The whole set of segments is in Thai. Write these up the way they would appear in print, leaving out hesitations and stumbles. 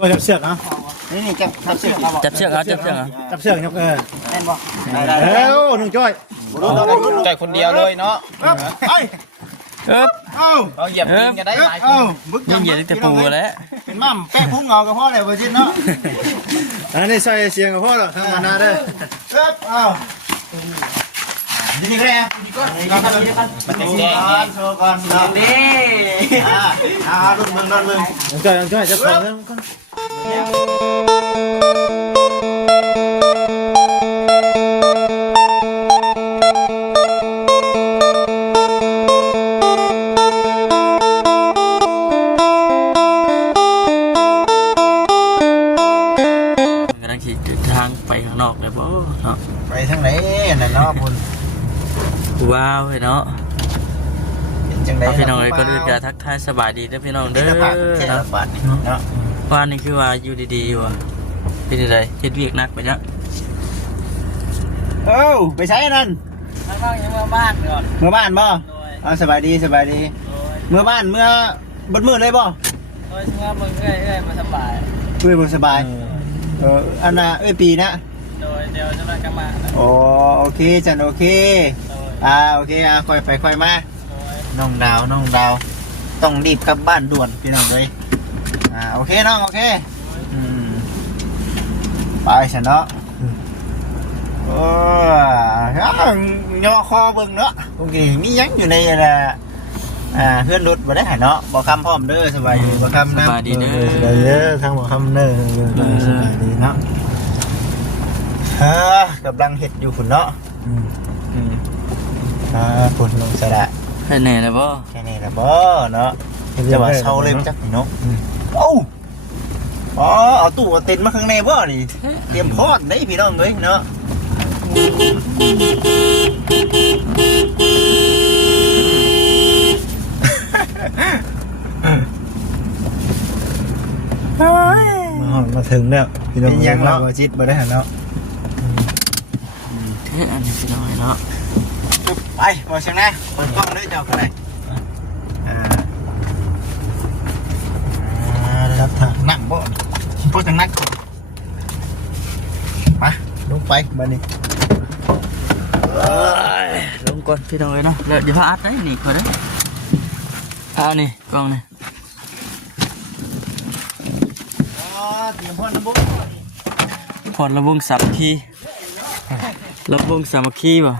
ว่าจับเชือกเนาะ นี่จับเชือกจับเชือกจับเชือกครับแน่นบ่ แล้วน้องจ้อย ใจคนเดียวเลยเนาะ เอาเหยียบกินกันได้หลายคน ยังเหยียดแต่ปูแล้ว เป็นมั่มแป้พุ่งเงากับพ่อเลยบ่จิตเนาะ อันนี้ใส่เสียงกับพ่อหรอทางมานาได้ นี่แหละนี่ก็มันจะแดงโชว์ก่อนนี่รุ่นเมืองน้องจ้อยจะฟังเรื่องก่อนกำลังขี่ทางไปข้างนอกเลยบ่เนาะ ไปทางไหนน่ะเนาะพุ่น ว้าวเนาะ จังได๋ พี่น้องก็จะทักทายสบายดีเด้อพี่น้องเด้อ เนาะบาทเนาะ ว่านี่คือว่าอยู่ดีๆว่ะเป็นอะไรเฮ็ดเวียกหนักไปแล้ว ไปใช้นั่น บ้างยังมาบ้านก่อน เมื่อบ้านบ่สบายดีเมื่อบ้านเมื่อบัดมื้อเลยบ่ โอ้ยเมื่อมึงเอ้ยมาสบาย บ่สบายอันน่ะปีนะ โดยเดี๋ยวจะมากลับมา โอเคจันโอเคโอเคค่อยไปค่อยมาน้องดาวต้องรีบกลับบ้านด่วนพี่น้องเลยโอเคน้องโอเคไปฉันเนาะย่อคอเบิ่งเนาะโอเคมียังอยู่ในเพื่อนรถบ่ได้หาเนาะบ่คำพร้อมเด้อสบายดีบ่คำนะ สบายดีเด้อ สบายดีทางบ่คำเด้อสบายดีเนาะ กำลังเห็ดอยู่ฝุ่นเนาะฝุ่นลงสระ แค่ไหนนะบ่ แค่นี้นะบ่เนาะจะว่าเช่าเล่มจักพี่น้องเอาตู้เอาเต็นท์มาข้างในบ่นี่เตรียมพอดได้พี่น้องเลยเนาะมาถึงแล้วพี่น้อง ยังเนาะจิตบ่ได้หันเนาะ เท่อันนี้พี่น้อยเนาะ ไปบ่เชียงนะเปิดกล้องเลยเจ้ากันเลยครับทางนั่งบ่พวกจังนักมาลงไปบ้านนี้ ลงก่อนพี่น้อยเนาะเดี๋ยวพาอัดได้นี่ก่อนเด้อนี่กล้องนี่ เตรียมพอดน้ำบุ้ง พอดระวงสามัคคีระวงสามัคคีบ่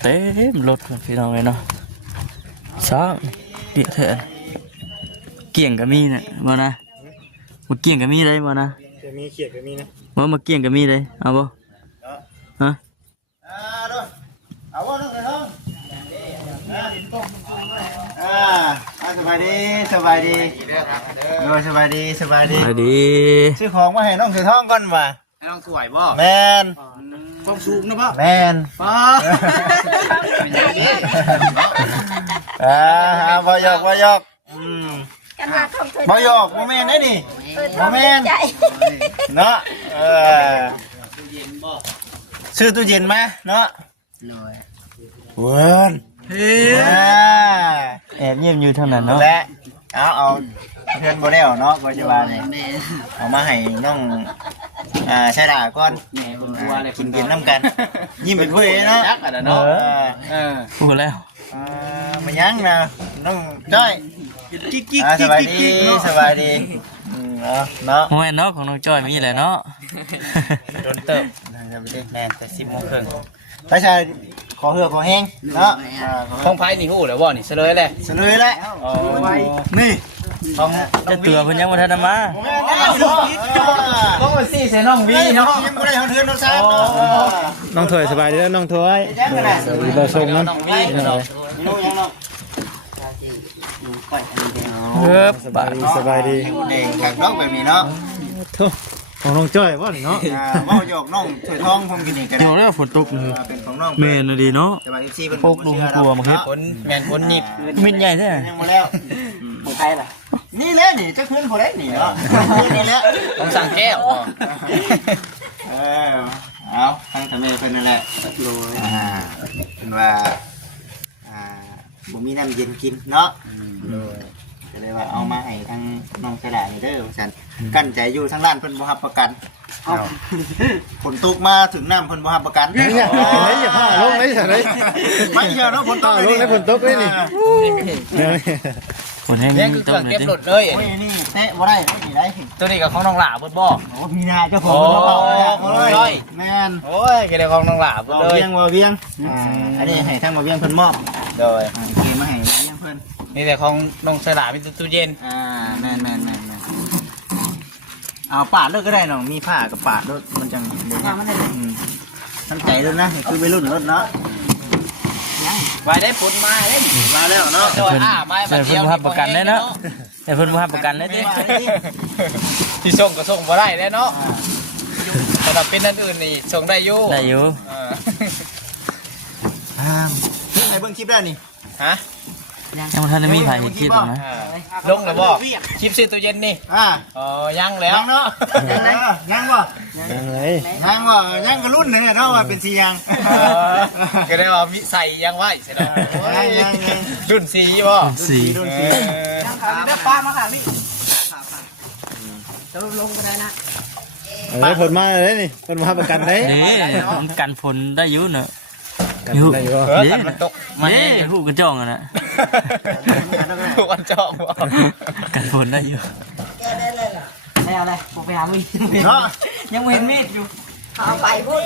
เต็มรถพี่น้องเลยเนาะช้างเดี๋ยวเถอะเกี่ยงก็มีเนี่ยมานะมาเกี่ยงก็มีเลยมานะ จะมีเขียดก็มีนะ มาเกี่ยงก็มีเลยเอาบ่ฮะ เอาว่าน้องเลยน้องสบายดีสบายดีซื้อของมาให้น้องเสือทองก่อนว่ะ ให้น้องสวยบ่ แมน ต้องสูงนะบ่ แมน ป้า บ่ยอกบ่ยอกโมเมนต์ได้นี่โมเมนต์เนาะซื้อตู้เย็นมาเนาะเวิร์นแอบเงียบอยู่เท่านั้นเนาะ และเอาเพื่อนโบเดลเนาะปัจจุบันนี่เอามาให้น้องใช้ด่าก่อนกินน้ำกันยิ้มเป็นเพื่อนเนาะ พูดแล้ว มายั้งนะน้องจ้อยสบายดีเนาะ โมเมนต์เนาะของน้องจ้อยมีแหละเนาะ โดนเติมแน่แต่10 โมงครึ่งไปชายขอเหือขอแห้งเนาะ ของไผ่นี่หู้แล้วบ่นี่เฉลยเลย เสนอแล้วนี่ของ จะเตือนเพิ่นยังบ่ทันมา ต้องมาซี่ใส่น้องบีเนาะ ยิ้มก็ได้ของเทือนน้องซ้ำ น้องถอยสบายดีแล้วน้องถอยเราส่งนั้น น้องบีเนาะ นู่ยังเนาะ สบายดี เด็กแขกน้องแบบนี้เนาะ ทุกของน้องจ้อยว่าเนาะ ว่าหยอกน้องถวยทองผมกินอีกกัน เอาแล้วฝนตก เป็นของน้อง เมนดีเนาะ จะมาซีเป็น พกลุงกลัวมาเฮ็ด คนแมนคนนิบ มิดใหญ่แท้ ยังมาแล้วของใครล่ะนี่แหละนี่จะขึ้นพอได้นี่เนาะนี่แหละ ต้องสั่งแก้ว เอาทั้งทำเองเป็นนั่นแหละเป็นว่าบ่มีน้ำเย็นกินเนาะ ก็เลยว่าเอามาให้ทางน้องกระดาษเด้อว่าซั่นกั้นใจอยู่ทางด้านเพิ่นบ่รับประกันฝนตกมาถึงน้ำเพิ่นบ่รับประกัน เนี่ยอย่าผ้าลงเลยใช่ไหม ไม่เชื่อเนาะฝนตก ลงในฝนตกเลยนี่ คนให้ เนี่ย มี คือเค ต้ รื่ อ อง ง เลย เก็บ ดิ รถเลย โอ้ยนี่เตะบ่ได้นี่ได้ ตัวนี้กับของน้องหลาเบิดบ่ โอ้มีนาเจ้าของเพิ่นบ่เบาเลยแม่น โอ้ยก็ได้ของน้องหลาเบิด บ่ เลย เวียงบ่เวียงอันนี้ให้ทางบ่เวียงเพิ่นมอบ โดย เกมมาให้บ่เวียงเพิ่น นี่แต่ของน้องสลามีตู้เย็น แม่นเอาปาดเลิกก็ได้น้องมีผ้ากับปาดรถมันจังมันได้ตั้งใจด้วยนะคือไปรุ่นรถเนาะ ไว้ได้ผลมาได้ มาแล้วเนาะ ตัวมา แต่เพิ่นบ่รับประกันได้เนาะแต่เพิ่นบ่รับประกันได้ดิ ที่ส่งก็ส่งบ่ได้แล้วเนาะสำหรับเป็นนั่นอื่นนี่ส่งได้อยู่ ได้อยู่ นี่ไหนเบิ่งคลิปได้นี่ ฮะ ยังบ่ทันได้มีไผเห็นคลิปหรอกนะ ลงแล้วบ่คลิปซื้อตู้เย็นนี่อ๋อยังแล้ว ยังเนาะยังบ่ ยังเลย ยังบ่ยังก็รุ่นเนี่ยเนาะว่าเป็นสียัง ก็ได้ว่ามีใส่ยังไว้ใช่ไหมรุ่นสีบ่ สี่ รุ่นสี ผลมาเลยนี่ผลมาประกันได้ นี่มันกันฝนได้อยู่เนอะ กันได้อยู่ ขันมันตกมา นี่ เอง ฮู้กระจ่องอ่ะนะ ทุกวันจองบ่ กันฝนได้อยู่ ได้อะไรผมไปหามีด เนาะ ยังไม่เห็นมีดอยู่ เอาไปพุ่น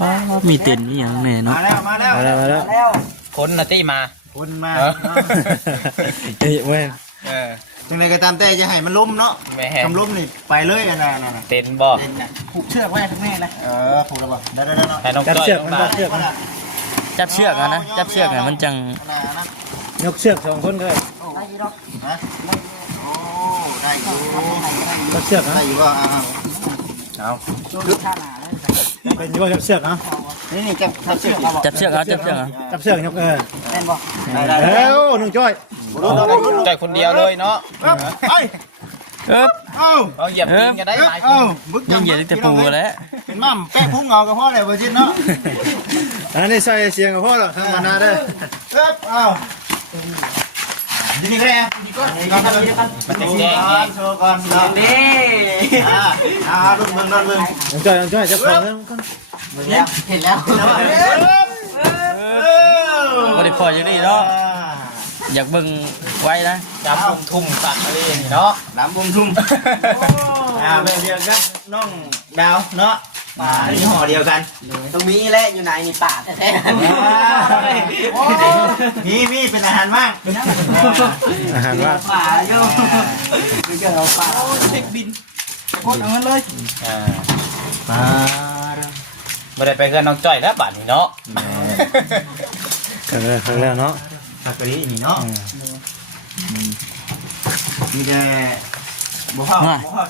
ป้ามีเต็นท์อีหยังแน่เนาะ มาแล้ว มาแล้วมาแล้ว แล้ว คนน่ะตี้มา คนมา เฮ้ยเว้ย จังไดก็ตามแต่จะให้มันล้มเนาะ แม่แหง ทำล้มนี่ไปเลยอันนั้น เต็นบ่ เด่นน่ะผูกเชือกไว้ทั้งแม่เลยผูกแล้วบ่ได้เนาะ ให้น้อง จับ จ้อย เชือก น้อง มัน ตา จับเชือกมัน จับเชือกอ่ะนะจับเชือกอ่ะมันจัง ยกเชือก2คนก็ได้ ได้ยี่ดอก ฮะโอ้ได้อยู่ จับเชือกนะ ได้อยู่บ่เอา ดูท่าหนาเลย เป็นอยู่ว่าจับเชือกนะ นี่จับเชือก จับเชือกเอาจับเชือกเอา จับเชือกยกเล่นบอก แล้วน้องจ้อย จ้อยคนเดียวเลยเนาะ ไป เอ๊บ เอา เอาเหยียบกินกันได้หลายค เอา น บึก ยังเหยียดแต่ปูแล้ว เป็นมั่มแป้งพุ่งเงากับพ่อเลยบ่จิตเนาะ อันนี้ใส่เสียงกับพ่อหรอทำมานาได้ เอาดีๆก็ได้ดีก่อนดีก่อนดีก่อน มันจะแจ้งไง โชว์ก่อนเนาะ นี่ รุ่นเมืองรุ่นเมือง น้องจ้อยน้องจ้อยจับของแล้ว เห็นแล้ว บ่ได้พออย่างนี้เนาะอยากเบิ่งไว้นะ จับทุ่มตัดอะไรนี่เนาะ ลำวงทุ่มแบบเดียวกันน้องดาวเนาะยี่ห้อเดียวกัน ตรงนี้แหละอยู่ไหนนี่ป่าแท้ มีเป็นอาหารมาก อาหารว่า ป่าโย่ไม่เจอเราป่าเช็คบินโคตรเอาเงินเลย ปลา ไม่ได้ไปเพื่อนน้องจ้อยแล้วบัดนี้เนาะ ครั้งแล้วเนาะ ปลากระดิ่งนี่เนาะมีแต่บ่พ่อ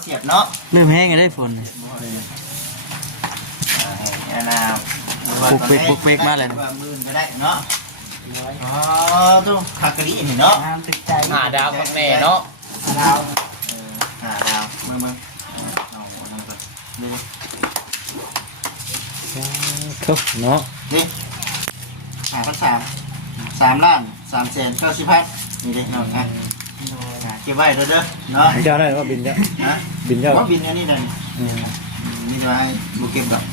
เสียบเนาะ เริ่มแห้งกันได้ฝน ปุ๊กเป๊กมาเลยมือก็ได้เนาะอ๋อตู้ปลากระดิ่งนี่เนาะ น้ำติดใจ หาดาวข้างแน่เนาะ ดาว ดาวมือนี่ ทุกเนาะ นี่3,300,000 ล้าน3,900,000นี่เด้เนาะเก็บไว้เด้อเนาะ เจ้าได้ว่าบินเจ้า ฮะ บินเจ้า ว่าบินอันนี้นั่นนี่ว่าให้บุเก็บดอก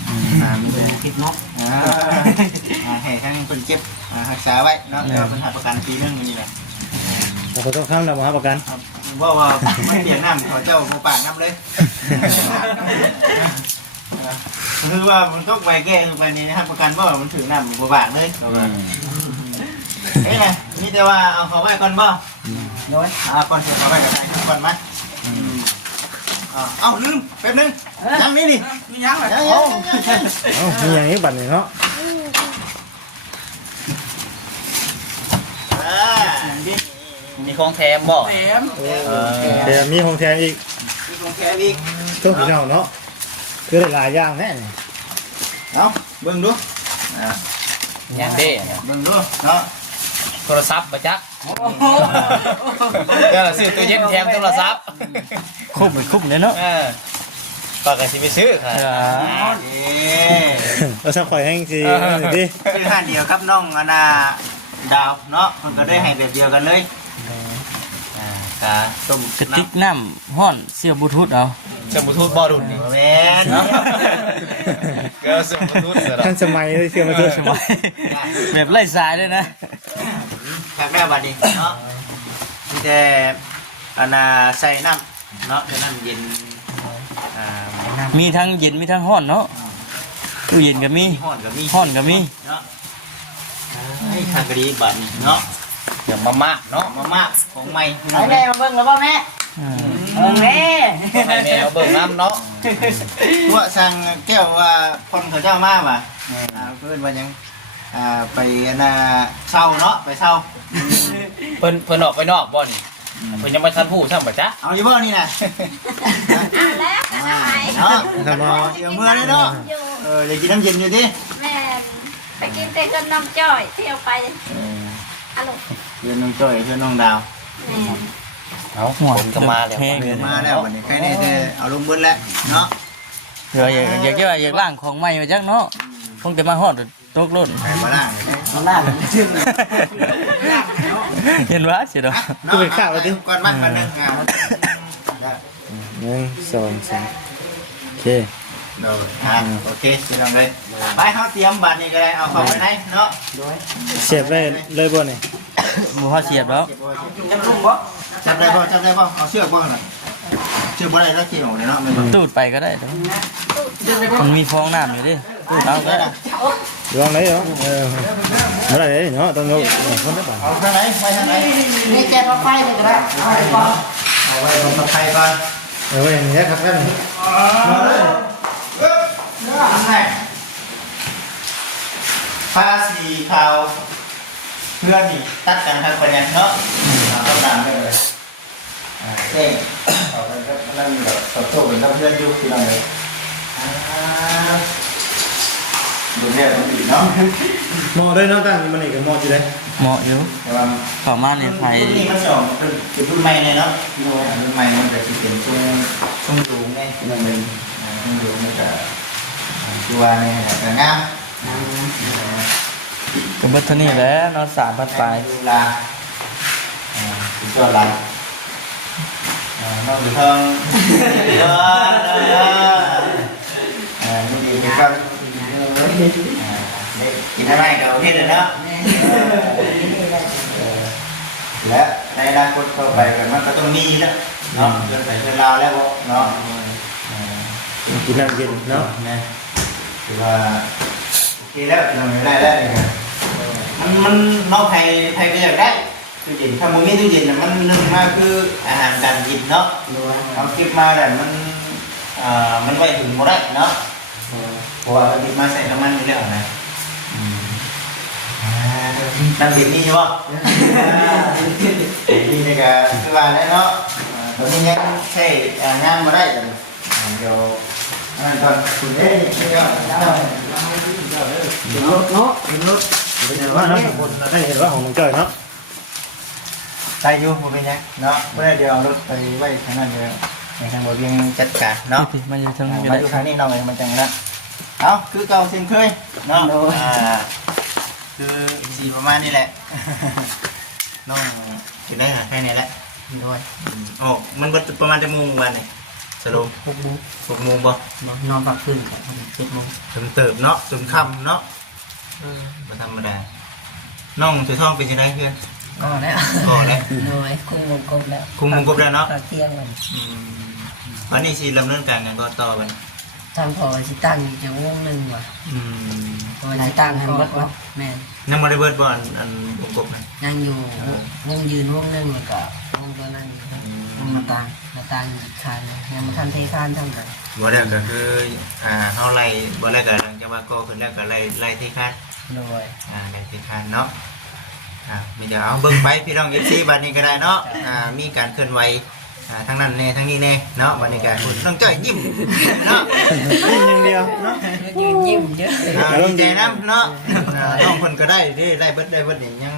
มีแต่ ติดนก ให้ทั้งคนเก็บรักษาไว้เนาะเราเป็นหาประกันปีนึงนี่แหละ เราต้องข้ามเรามาประกัน ว่าไม่เปลี่ยนน้ำขอเจ้าโมปากน้ำเลยคือว่ามันต้องไปแก้ไปนี่นะครับประกันว่ามันถือน้ำโมปากเลยเอ้ยนะนี่แต่ว่าเอาเขาไว้ก่อนบ่ โดย ก่อนเสร็จเอาไว้กับใครก่อนไหมเอ้าลืมแป๊บนึงยังนี่ดิ มียังเหรอ มีอย่างนี้บัตรเนาะ มีของแถมบ่ แถม แต่มีของแทนอีก มีของแค่อีก ต้องพี่น้องเนาะคือหลายอย่างแน่ เอาเบิ่งดู อย่างเด้ เบิ่งดูเนาะ โทรศัพท์มาจักก็ซื้อตู้เย็นแถมโทรศัพท์ คุ้มเลยเนาะ ก็กันสิไปซื้อค่ะ เราสักข่อยแห้งสิดิ คือห้านเดียวครับน้องอนา ดาวเนาะมันก็ได้ให้แบบเดียวกันเลยกะต้ม กระติกน้ำห้อนเสียบลูทูธเอา เชื่อมบลูทูธบ่ดุนนี่ แม่นเนาะ ก็เชื่อมบลูทูธเสร็จแล้ว ทันสมัยเลยเชื่อมาเถอะ สมัยแบบไร้สายด้วยนะ แบบแม่บัดนี้เนาะมีแต่อันน่ะใส่น้ำเนาะใส่น้ำเย็นน้ำ มีทั้งเย็นมีทั้งห้อนเนาะตู้เย็นก็มี ห้อนก็มี ห้อนก็มี เนาะให้ทางกะดีบัดนี้เนาะ เดี๋ยวมาม่าเนาะ มาม่าของใหม่ ไอ้แม่มาเบิ่งแล้วบ่แม่ อ่า เบิ่งแม่ ให้แม่เอาเบิ่งน้ำเนาะ ตัวสั่งแก้วว่าคนเขาเจ้ามาว่ะเพื่อนว่ายังไปอันน่ะเช่าเนาะไปเช่า เพิ่นออกไปนอกบ่นี่เพิ่นยังไม่ทันพูดซ้ำบ่จ๊ะ เอาอยู่บ่นี่น่ะ แล้วจะทำไม เนาะ ทำมา เดี๋ยวเมื่อเลยเนาะ อยู่ อยากกินน้ำเย็นอยู่ดิ แม่ไปกินแต่ขนมจ่อยเที่ยวไปอารมณ์ เพื่อนน้องจ้อยเพื่อนน้องดาว แม่ เอาผมก็มาแล้ว เพื่อนมาแล้ววันนี้ใครเนี่ยจะเอาลงบนแล้วเนาะ เดี๋ยวอยากล่างของใหม่มาจักเนาะคงจะมาฮอดตกหล่น ไปมาล่าง มาล่าเลยชื่อ เห็นว่าสิเนาะ ก่อนมากกันหนึ่ง 1 2 3โอเค โอเคสิลองเลยไปเขาเตรียมบัตรนี่ก็ได้เอาเข้าไปไหนเนาะ เสียบได้เลยบ่นี่ หมูฮอดเสียบแล้ว จะลุงบ่ จับได้ป่ะเอาเชือกป่ะหน่อยเชือกบ่ได้แล้วขี่ออกเลยเนาะไม่บ่ ตูดไปก็ได้เด้อมันมีฟองน้ำอยู่ดิตูดเอาก็ได้ ลองเลยเหรอบ่ได้เลยเนาะต้องเอาคนได้ป่ะ เอาทางไหนไปทางไหน นี่แกมาไฟเลยก็ได้เอาไปก่อน เอาไว้ตรงไทยก่อน เว้ยนี่ครับท่าน มาเลยทางไหนผ้าสีขาวเพื่อนนี่ตัดกันครับเป็นยังเนาะต้องดันไปเลยเต้เอาไปก็นั่งแบบต่อสู้กับเพื่อนอยู่ที่นั่นเลยดูเนี่ยต้องดีเนาะ หมอด้วยเนาะตั้งมันนี่ก็หมออยู่ได้ เหมาะอยู่ แต่ว่า ต่อมาในไฟ รุ่นนี้มันสองคือรุ่นใหม่เลยเนาะรุ่นใหม่มันจะเป็นช่วงดูไงช่วงดูมันจะตัวนี่จะงาม ก็เบิดเท่านี้แหล้วเนาะ3,000ปลาย ดูลาตัวลายน้องอยู่ทางนี่ดีกันกินอะไรกับพี่เลยเนาะและในอนาคตเข้าไปกันมันก็ต้องมีแล้วเนาะเดินไปเดินลาวแล้วเนาะ กินน้ำเย็นเนาะ คือว่าโอเคแล้วเราได้แล้วมันนอกไทยก็อยากได้ตู้เย็นถ้ามันไม่ตู้เย็นมันนึ่งมาคืออาหารการกินเนาะเอาคลิปมาแต่มันไม่ถึงหมดได้เนาะเพราะว่าคลิปมาใส่น้ำมันนี่แล้วนะน้ำเย็นนี่ใช่ปะนี่นี่ก็คือว่าได้เนาะตอนนี้ยังใช้งานมาได้กันเดี๋ยวนั่นก่อนคุณเอ้ยนี่ก็ รถเนาะ เป็นรถ เป็นว่าเนาะคนได้เห็นว่าของน้องจ้อยเนาะ ใจอยู่ผมเป็นยังเนาะเมื่อเดียวรถไปไว้ทางนั้นเลยในทางบริเวณจัดการเนาะ มันอยู่ทาง มา นี้ อ ได้ ยู่ทางนี้น้องเองมันจังนั้นเอาคือเก่าเช่นเคยเนาะคือสีประมาณนี้แหละน้องอยู่ได้หาแค่นี้แหละด้วยโอ้มันประมาณจะโมงวันนี่สรุป6 โมงบ่ นอนพักคืนกัน7 โมง ถึงเติบเนาะถึงค่ำเนาะบ่ธรรมดาน้องถือท่องเป็นยังไงเพื่อน ก็แล้ว ก็แล้ว โดยคุมวงกบแล้ว คุมวงกบแล้วเนาะ เที่ยงเลย วันนี้ชีดำเนินการกันก็ต่อวัน ทางพอสิตั้งอยู่จะวงหนึ่งว่ะพอสิตั้งให้หมดวะแม่น ยังไม่ได้เบิดบ่อันวงกบนะ ยังอยู่วงยืนวงหนึ่งแล้วก็วงตัวนั้นอยู่วงมาตั้งอีกคันยังมาทันเทคานเท่ากัน บ่ได้ก็คือเฮาไล่บ่ได้ก็หลังจากว่าก็ขึ้นแล้วก็ไล่ที่คาด โดย ไล่ที่คาดเนาะมีเดี๋ยวเอาเบิ่งไปพี่น้อง FC บัดนี้ก็ได้เนาะมีการเคลื่อนไหวทั้งนั้นแน่ทั้งนี้แน่เนาะบัดนี้ก็คุณน้องจ้อยยิ้มเนาะ อย่างเดียวเนาะ ยิ้มเยอะ ดีใจนำเนาะน้องเพิ่นก็ได้ได้เบิดนี่ยัง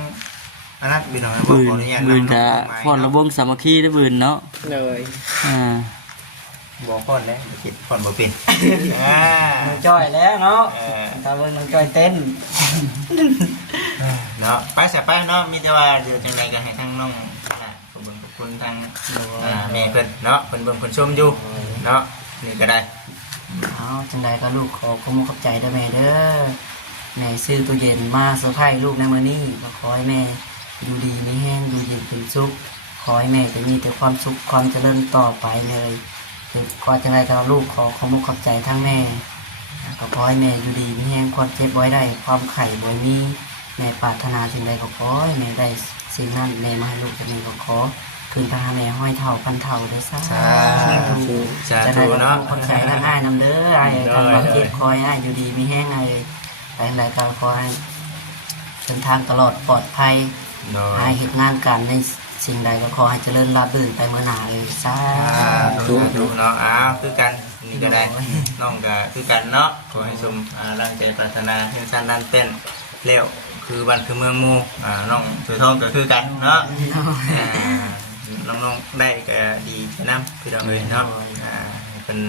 อันนั้นพี่น้องบ่ บื ขอน อนุญาต บืนกะพอนระวงสามัคคีได้บืนเนาะ เลย บ่พอนแล้วคิดพอนบ่เป็น น้องจ้อยแล้วเนาะตาเบิ่งน้องจ้อยเต้น เนาะไปเสียไปเนาะมีแต่ว่าเดี๋ยวจังไรก็ให้ทั้งน้องขอบคุณทางแม่เพิ่นเนาะเพิ่นเบิ่งเพิ่นชมอยู่เนาะนี่ก็ได้ เอาจังใดก็ลูกขอขอบใจเด้อแม่เด้อแม่ซื้อตู้เย็นมาเซอร์ไพรส์ลูกในมื้อนี้ก็ขอให้แม่อยู่ดีมีแห้งอยู่เย็นเป็นสุขขอให้แม่จะมีแต่ความสุขความเจริญต่อไปเลยก็จังใดก็ลูกขอขอบใจทั้งแม่ก็ขอให้แม่อยู่ดีมีแห้งความเจ็บไว้ได้ความไข่บ่มีแม่ปรารถนาสิ่งใดก็ขอให้แม่ได้สิ่งนั้นแม่มาให้ลูกจะมีก็ขอคืนพาแม่ห้อยเท่าพันเท่าได้ซะ สาธุสา จะ ธุ ได้ เนาะ ขอบใจนั่นอ้ายนำเด้ออ้ายการบาดเจ็บคอยอ้ายอยู่ดีมีแห้งอ้ายไปไหนก็ขอให้เดินทางตลอดปลอดภัย เนาะ ให้เหตุงานการในสิ่งใดก็ขอให้เจริญราบรื่นไปเมื่อหน้าเลยสาธุ ดูเนาะอ้าวคือกันนี่ก็ได้น้องก็คือกันเนาะขอให้ชมร่างใจปรารถนาเพียงสั้นนั้นเป็นเร็วคือบ้านคือเมืองหมู่น้องถือทองก็คือกันเนาะน้องๆได้ก็ดีน้ำพี่น้องเลยเนาะเป็น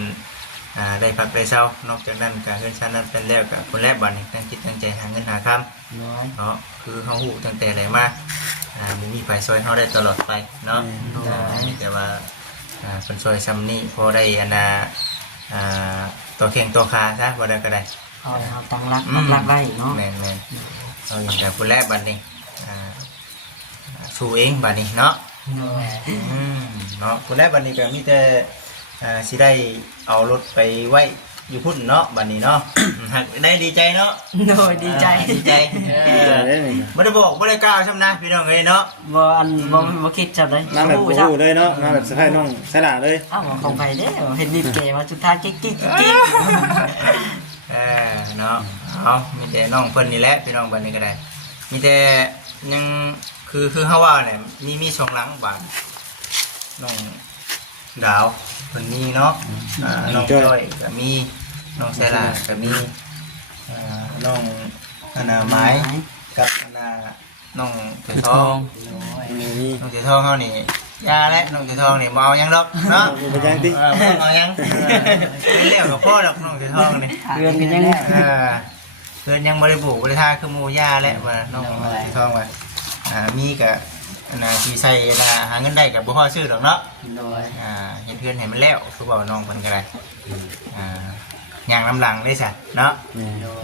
ได้พักได้เศร้านอกจากนั้นการเงินชั้นนั้นเป็นแล้วกับคนแรกบัตรตั้งจิตตั้งใจหาเงินหาคำเนาะคือเขาหูตั้งแต่ไหนมามีฝ่ายซอยเขาได้ตลอดไปเนาะแต่ว่าเป็นซอยซัมนี่พอได้ตัวเข่งตัวคาซะว่าได้ก็ได้ ขอให้เราตั้งรักได้เนาะ แมนเอาอย่างแต่คนแรกบัตรนี้สู้เองบัตรนี้เนาะเนาะคนแรกบัตรนี้ก็มีแต่สิได้เอารถไปไว้อยู่พุ่นเนาะบัดนี้เนาะ ได้ดีใจเนาะ โดยดีใจ ดีใจไม่ได้บอกไม่ได้กล่าวใช่ไหมนะพี่น้องเลยเนาะ บ่คิดจับเลย มาแบบโอ้โหเลยเนาะมาแบบสะพายน้องสลาเลย อ้าวของไปเด้อเห็นบีบเก๋มาสุดท้ายกิ๊กเนาะเอามีแต่น้องเพิ่นนี่แหละพี่น้องบัดนี้ก็ได้มีแต่ยังคือเขาว่าเนี่ยมีสองหลังบาดน้องดาวเพิ่นมีเนาะน้องจ้อยก็มีน้องเซล่าก็มีน้องไม้กับน้องเสือทองน้องเสือทองเขานี่ยาและน้องเสือทองนี่เมายังดอกเนาะ ไปยังติ เมายังเรียกกับพ่อดอกน้องเสือทองนี่ เรือนกันยัง เพื่อนยังบริบูรณ์บริทาคือหมูยาและว่าน้องเสือทองว่ามีกับที่ใส่หาเงินได้กับบุคคลชื่อดอกเนาะเห็นเพื่อนเห็นมันแล้วคือบอกน้องคนกันเลยยางน้ำลังได้สิเนาะ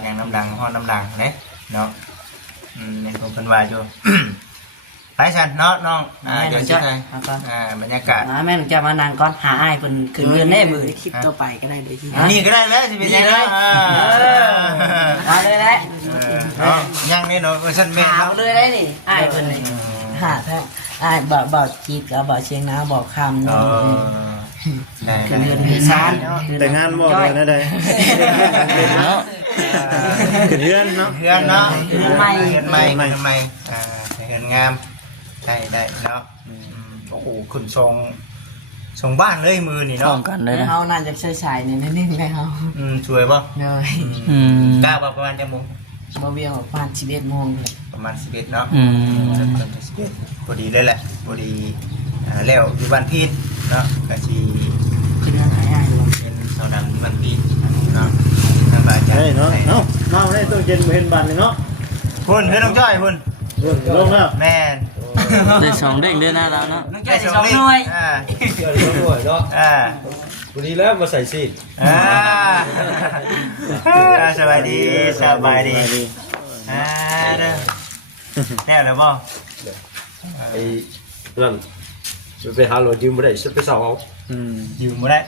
ยางน้ำลังห่อน้ำลังเนี่ยเนาะเนี่ยผมเป็นวายอยู่ไปสันเนาะน้องเดี๋ยวจะบรรยากาศแม่หนูจะมานางก่อนหาอ้ายคนคืนเงินแน่มือคลิปต่อไปก็ได้เลยนี่ก็ได้แล้วสิเป็นยังไงมาเลยแหละ ยังนี่เนาะสันเมฆ หาเลยได้นี่อ้ายคนนี้หาแท้อ้ายบอกคลิปแล้วบอกเชียงนาบอกคำเนาะคืนเงินให้ซาน แต่งานบอกเลยนะได้ขึ้นเฮือนเนาะ เฮือนเนาะเฮือนใหม่เฮือนงามได้เนาะโอ้โหขึ้นทรงบ้านเลยมือนี่เนาะ กันเลยนะ เขาน่าจะใช้นี่นิ่งๆเลยเขา สวยป่ะ เลย กล้าประมาณจะโมง บ่เบี้ยวประมาณ11 โมงเลย ประมาณ11เนาะ11พอดีเลยแหละพอดีแล้วอยู่บ้านพีนเนาะกะชี คิดว่าหายเลย เป็นสาวดำบ้านพีนเนาะทางบ้านจะ เฮ้ยเนาะเนาะมาได้ต้องเย็นเห็นบัตรเลยเนาะ พุ่นเฮ้ยน้องจ้อยพุ่น ลงแล้ว แม่น ได้สองเด้งด้วยนะเราเนาะ ได้สองหน่วยเนาะวันนี้แล้วมาใส่ซีนสบายดีแน่เลยบ่ ไอ้นั่นไปหาหลอดยืมไม่ได้ฉันไปสาวเอา ยืมไม่ได้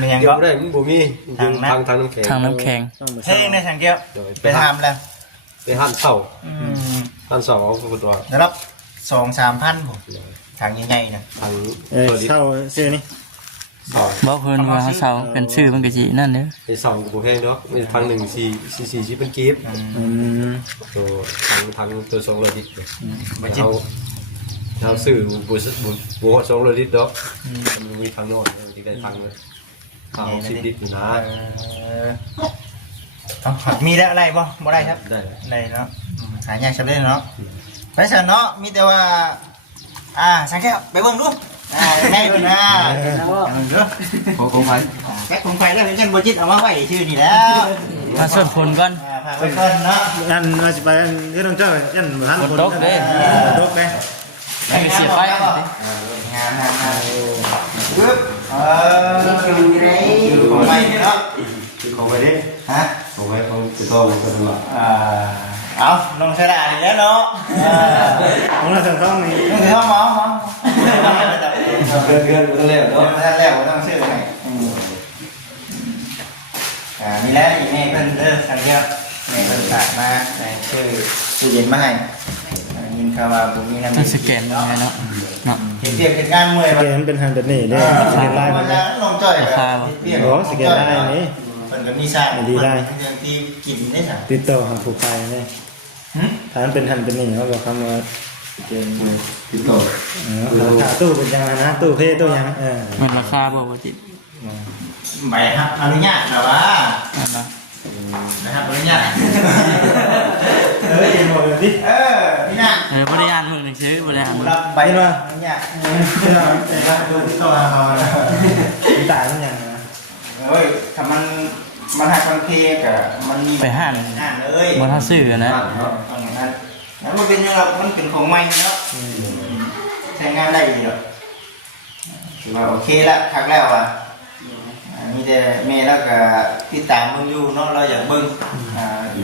มันยัง ยืม ก็ ไม่ได้มันบ่มียืมทางน้ำแข็ง ทางน้ำแข็ง เพลงในสังเกตไปทำแล้ว ไปห้านเสาเอาตัว แล้วรับ2-3,000ผมทางใหญ่ๆนะ ทาง เข้าซื้อนี่ เสา บอกเพิ่นว่าเสาเป็นชื่อมันก็สินั่นเด้อ ไอ้เสากับบุแพงเนาะทาง1 4เป็นกีบตัวทางตัว200 ลิตรเราซื้อบุ200 ลิตรเนาะมันมีทางโน้นที่ได้ทางเลยทาง10 ลิตรนะ มีได้อะไรบ่ได้ครับ ได้ เนาะหายากชอบเล่นเนาะไปเสร็จเนาะมีแต่ว่าสังเกตไปเบิ่งดูได้ดูนะของไฟ แก๊กของไฟแล้วเงินบัจิตเอามาไว้ชื่อนี่แล้ว มาส่วนผลก่อน พาไปก่อนเนาะ ยันมาสิไปยันต้องเจ้ายันหันคนตกเด้ ไม่เสียไฟ งานปึ๊บอยู่ในของใหม่เนาะ ของไปดิ ฮะ ของไปของจะต้องกันหรอ เอาลงสระอีกแล้วเนาะ ของเราต้องนี่ ต้องถือห้องหมอเพื่อนเพื่อนก็เล่น เนาะ เนาะ ท่านแล้วต้องซื้อให้นี่แหละอีเมย์เพิ่นทางเดียวเมย์เพิ่นฝากมาชื่อตู้เย็นมาให้ยินข่าวว่าบุมีน้ำ ต้องสแกนยังไงเนาะเนาะ เห็นเปียกเห็นงานเมื่อย สแกนเป็นหันแบบนี้เด้สแกนไลน์มัน ลงจ่อยเปียก โอ้สแกนไลน์นี่ เพิ่นก็มีสร้างเรื่องที่กินได้สั่ง ติดต่อหาผู้ไปนี่ถ้ามันเป็นหันเป็นนี่เขาบอกคำว่าเกณฑ์ ติดต่อ ขาตู้เป็นยังไงนะตู้เพตู้ยัง มันราคาบ่ว่าติด ใบครับอนุญาตนะว่า นั่นนะ นะครับอนุญาต เกณฑ์หมดเลยดิ นี่นะ บริยานมึงซื้อบริยาน รับใบอนุญาต ที่เราดูตัวเขาตายมันยังนะ เฮ้ยถ้ามันหักมันเพกอะมันมี ไปห้าน ห่านเลย บ่ถ้าซื้อนะ แล้วมันเป็นยังไงมันเป็นของใหม่เนาะใช้งานได้ดีหรอถือว่าโอเคละครั้งแล้วอ่ะมีแต่เมย์แล้วก็ติดตามมึงอยู่เนาะเราอยากเบิ่ง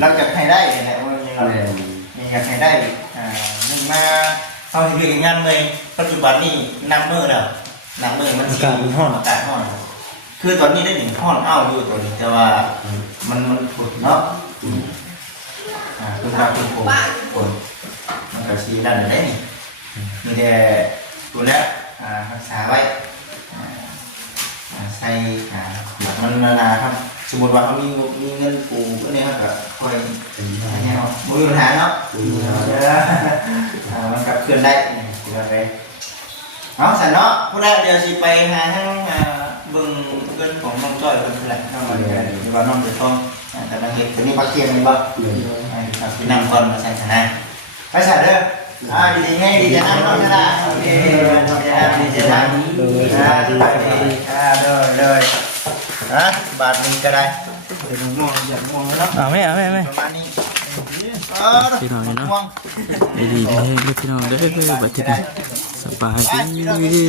เราอยากให้ได้เนี่ยมึงยังเราอยากให้ได้นึงมาเอาที่เป็นงานเลยปัจจุบันนี่นำมือแล้วนำมือมันอากาศห้อนคือตอนนี้ได้หนึ่งห้อนอ้าวอยู่ตัวนี้แต่ว่ามันฝุดเนาะคุณตาคุณปู่ฝนมันก็สีด้านไหนนี่มีแต่ตัวแล้วรักษาไว้ใส่มันนาครับสมมติว่าเขามีเงินปูก็เนี่ยก็ค่อยเนี่ยไม่มีปัญหาเนาะมันกลับคืนได้อะไรเอาสันเนาะผู้ใดเดี๋ยวสิไปหาทั้งเบิ่งเงินของน้องจ้อยเป็นผู้ใดน้องอะไรหรือว่าน้องจะต้องแต่มาเห็นตัวนี้ปักเทียนนี่บ่ครับพี่นำก่อนมาใส่ชนะไปใส่เด้อดีไงดีจะนั่งน้องจะได้โอเคดีจะนั่งดีเลยบาทนึงก็ได้มองอยากมองแล้ว เอาไหม ประมาณนี้ พี่น้องเนาะดีพี่น้องเด้อบัดนี้สบายดี